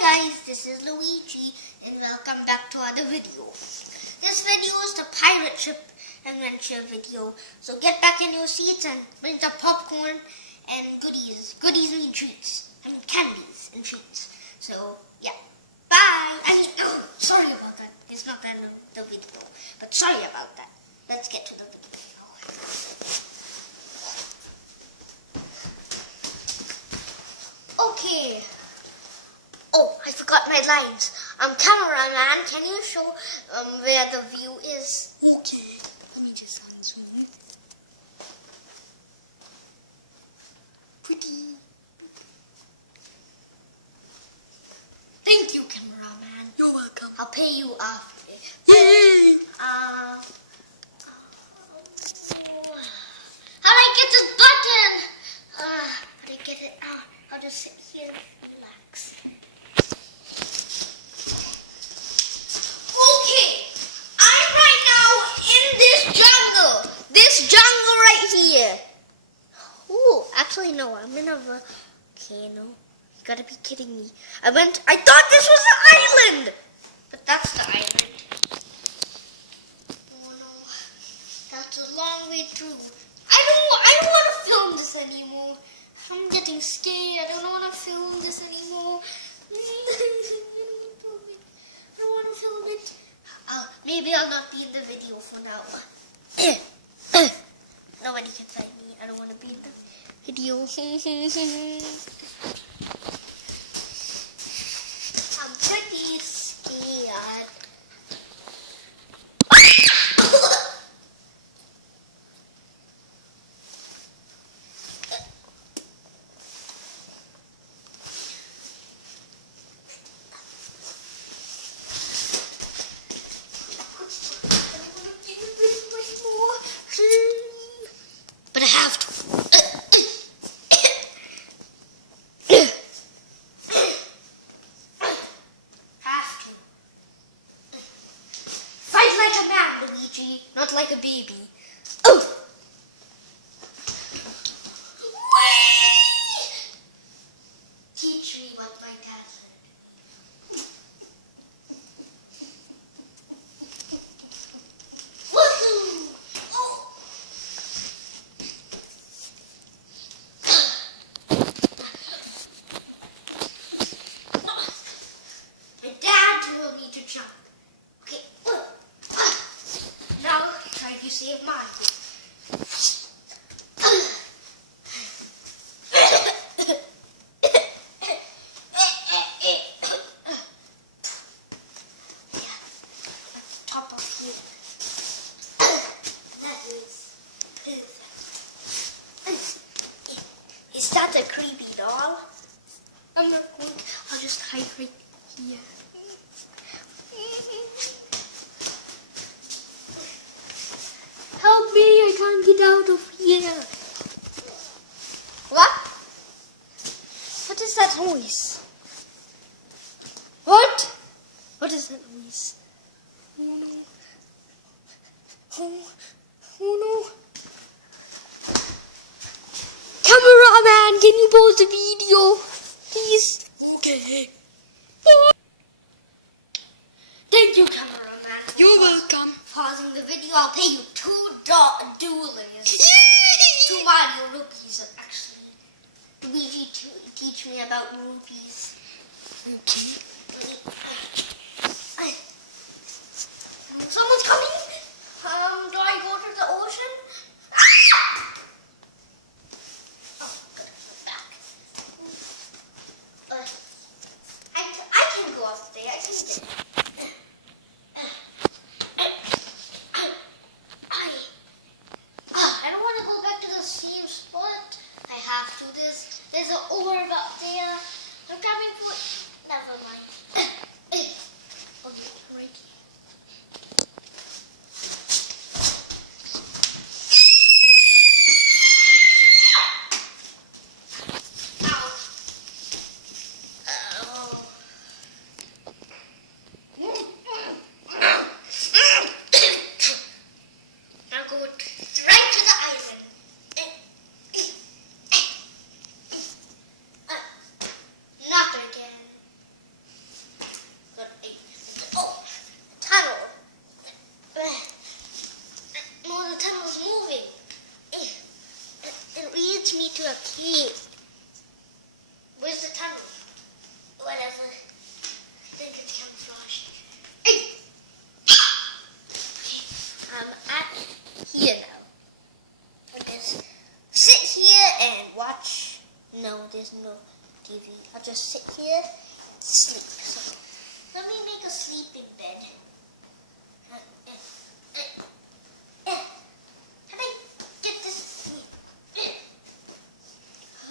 guys, this is Luigi and welcome back to another video. This video is the pirate ship adventure video. So get back in your seats and bring the popcorn and goodies. Goodies mean treats. I mean candies and treats. So yeah, bye. Sorry about that. It's not that the video, but sorry about that. Let's get to the video. Okay. Oh, I forgot my lines. Cameraman, can you show where the view is? Okay. Let me just unzoom it. Pretty. Thank you, cameraman. You're welcome. I'll pay you after. Yay! How do I get this button? How do I get it out? I'll just sit here and relax. Okay, I'm right now in this jungle. This jungle right here. Oh, actually no, I'm in a volcano. You gotta be kidding me. I thought this was the island. But that's the island. Oh no, that's a long way through. I don't want to film this anymore. I'm getting scared. I don't want to film this anymore. I don't want to film it. Maybe I'll not be in the video for now. Nobody can find me. I don't want to be in the video. I'm pretty scared. But I have to. Have to. Fight like a man, Luigi, not like a baby. Oh! Whee! Teach me what my dad said. Woohoo! Oh! My dad told me to jump. Okay. Now try to save Mario. Top of here. That is perfect. Is that a creepy doll? I'm not going. I'll just hide right here. Help me! I can't get out of here. What? What is that noise? What? What is that noise? Oh no. Oh no. Cameraman, can you pause the video? Please. Okay. Thank you, cameraman. You're welcome. Pausing the video, I'll pay you $2 dollars. 2 Mario rupees, actually. Luigi teach me about rupees. Okay. Someone's coming. Do I go to the ocean? Ah! Oh, good. I'm back. I can go up there. I can get it. I don't want to go back to the same spot. I have to. There's an orb up there. I'm coming for it. Never mind. Okay, right here. Ow. TV. I'll just sit here and sleep. So let me make a sleeping bed. Can I get this?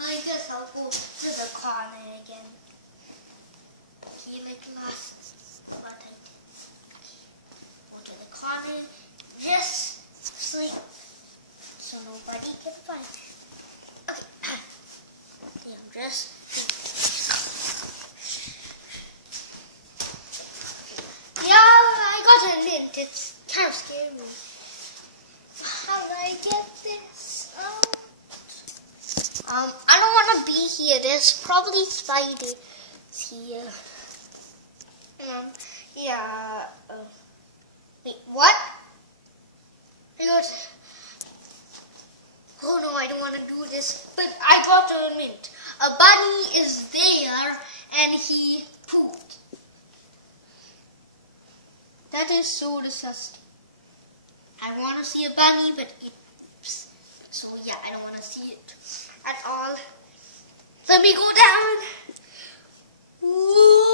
I guess I'll go to the corner again. Okay, like last what I did. Go to the corner, just sleep so nobody can find me. Okay. Yeah, I'm just yeah, I got a lint. It's kind of scary. How do I get this out? I don't want to be here. There's probably spiders here. Yeah. Wait, what? Oh no, I don't want to do this. But I got to admit, a bunny is there and he pooped. That is so disgusting. I want to see a bunny, but it's so yeah, I don't want to see it at all. Let me go down. Ooh.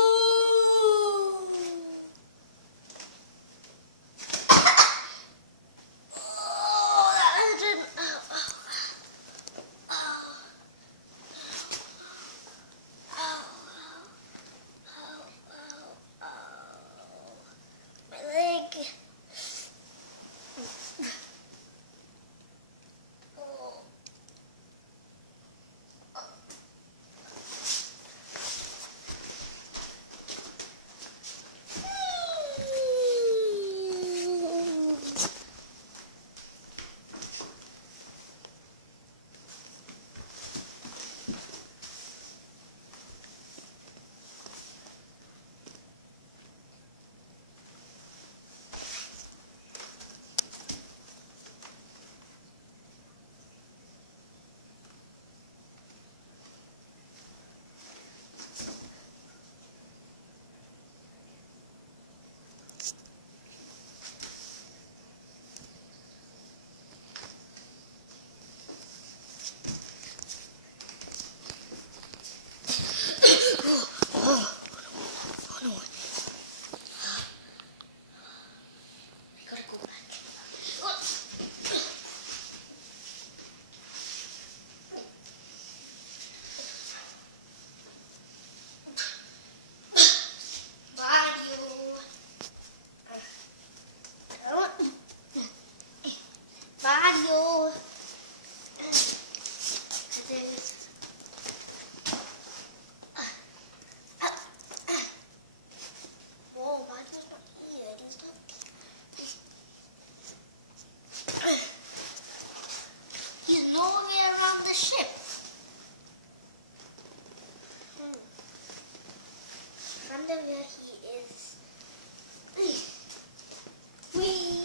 Mario. Whoa, Mario's not here. He's not. He's nowhere around the ship. I wonder where he is. Whee!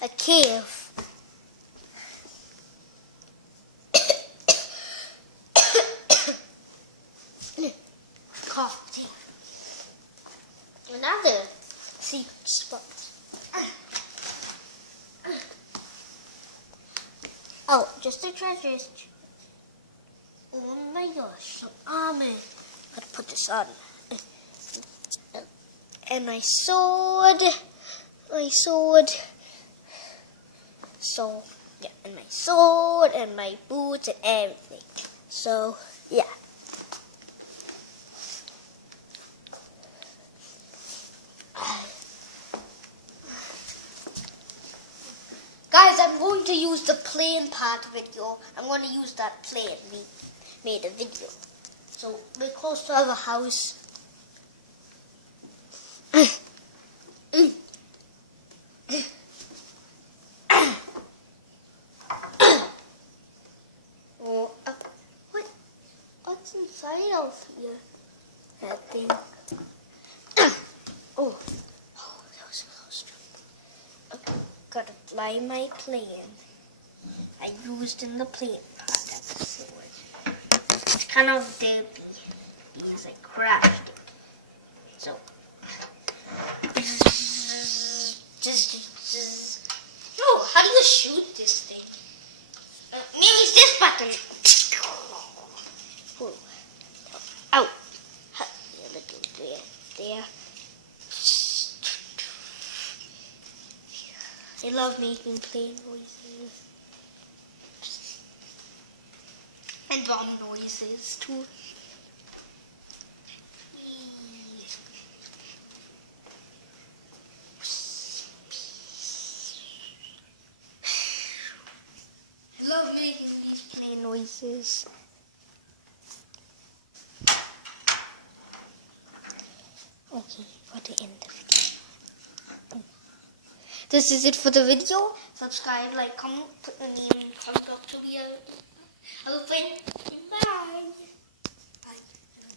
A cave. Coffee. Another secret spot. Oh, just a treasure. Oh my gosh, some armor. Gotta put this on. And my sword. My sword. So, yeah, and my sword, and my boots, and everything. So, yeah. Guys, I'm going to use the plane part video. I'm going to use that plane we made a video. So, we're close to our house. What's inside of here? That thing. Oh, that was close. Okay, gotta fly my plane. I used in the plane part episode. It's kind of dirty because I crashed it. So, no, how do you shoot this love making plane noises. And bomb noises too. Love making these plane noises. Okay, for the end of it. This is it for the video. Subscribe, like, comment, put the name, comment up to be a friend.